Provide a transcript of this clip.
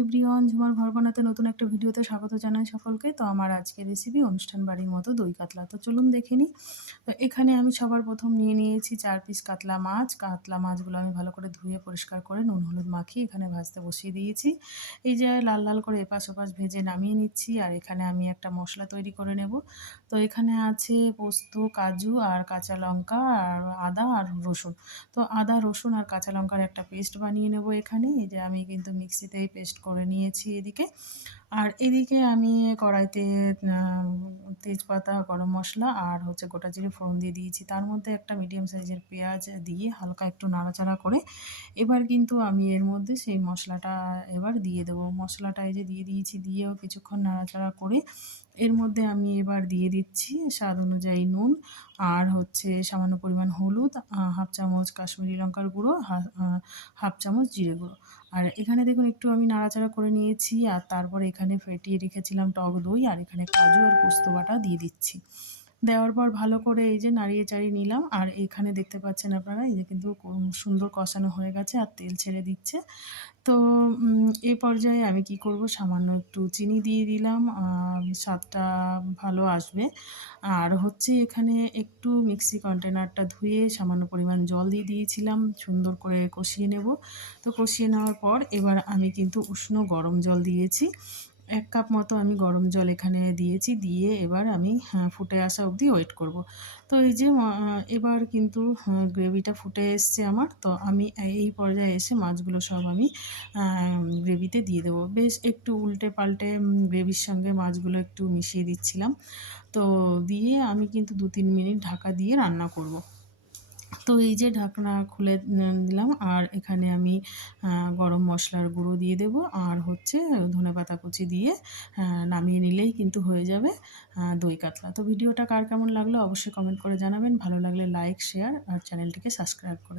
Everyone, ঝুমার ঘর বানাতে নতুন একটা ভিডিওতে স্বাগত জানাই সকলকে। তো আমার আজকের রেসিপি অনুষ্ঠান বাড়ির মতো দই কাতলা। তো চলুন দেখে নিই। তো এখানে আমি সবার প্রথম নিয়ে নিয়েছি ৪ পিস কাতলা মাছ। কাতলা মাছগুলো আমি ভালো করে ধুয়ে পরিষ্কার করে নুন হলুদ মাখিয়ে এখানে ভাজতে বসিয়ে দিয়েছি। এই যে লাল লাল করে এপাশ ওপাশ ভেজে নামিয়ে নিচ্ছি। আর এখানে আমি একটা মশলা তৈরি করে নেব। তো এখানে আছে পোস্ত, কাজু আর কাঁচা লঙ্কা আর আদা আর রসুন। তো আদা, রসুন আর কাঁচা লঙ্কার একটা পেস্ট বানিয়ে নেব এখানে। এই যে আমি কিন্তু মিক্সিতেই পেস্ট করে নিয়েছি এদিকে। আর এদিকে আমি কড়াইতে তেজপাতা, গরম মশলা আর হচ্ছে গোটা জিরে ফোড়ন দিয়ে দিয়েছি। তার মধ্যে একটা মিডিয়াম সাইজের পেঁয়াজ দিয়ে হালকা একটু নাড়াচাড়া করে এবার কিন্তু আমি এর মধ্যে সেই মশলাটা এবার দিয়ে দেবো। মশলাটা এই যে দিয়ে দিয়েছি, দিয়েও কিছুক্ষণ নাড়াচাড়া করে এর মধ্যে আমি এবার দিয়ে দিচ্ছি স্বাদ অনুযায়ী নুন আর হচ্ছে সামান্য পরিমাণ হলুদ, হাফ চামচ কাশ্মীরি লঙ্কার গুঁড়ো, হাফ চামচ জিরে গুঁড়ো। আর এখানে দেখুন একটু আমি নাড়াচাড়া করে নিয়েছি। আর তারপরে এখানে ফেটিয়ে রেখেছিলাম টক দই আর এখানে কাজু আর পোস্ত বাটা দিয়ে দিচ্ছি। দেওয়ার পর ভালো করে এই যে নাড়িয়ে চাড়িয়ে নিলাম। আর এখানে দেখতে পাচ্ছেন আপনারা, এই যে কিন্তু সুন্দর কষানো হয়ে গেছে আর তেল ছেড়ে দিচ্ছে। তো এই পর্যায়ে আমি কি করব, সামান্য একটু চিনি দিয়ে দিলাম, স্বাদটা ভালো আসবে। আর হচ্ছে এখানে একটু মিক্সি কন্টেনারটা ধুয়ে সামান্য পরিমাণ জল দিয়ে দিয়েছিলাম, সুন্দর করে কষিয়ে নেব। তো কষিয়ে নেওয়ার পর এবার আমি কিন্তু উষ্ণ গরম জল দিয়েছি। ১ কাপ মতো আমি গরম জল এখানে দিয়েছি। দিয়ে এবার আমি ফুটে আসা অবধি ওয়েট করব। তো এই যে এবার কিন্তু গ্রেভিটা ফুটে এসছে আমার। তো আমি এই পর্যায়ে এসে মাছগুলো সব আমি আ গ্রেভিতে দিয়ে দেবো। বেশ একটু উল্টে পাল্টে গ্রেভির সঙ্গে মাছগুলো একটু মিশিয়ে দিচ্ছিলাম। তো দিয়ে আমি কিন্তু ২-৩ মিনিট ঢাকা দিয়ে রান্না করব। তো এই যে ঢাকনা খুলে দিলাম। আর এখানে আমি গরম মশলার গুঁড়ো দিয়ে দেব আর হচ্ছে ধনেপাতা কুচি দিয়ে নামিয়ে নিলেই কিন্তু হয়ে যাবে দই কাতলা। তো ভিডিওটা কার কেমন লাগলো অবশ্যই কমেন্ট করে জানাবেন। ভালো লাগলে লাইক, শেয়ার আর চ্যানেলটিকে সাবস্ক্রাইব করে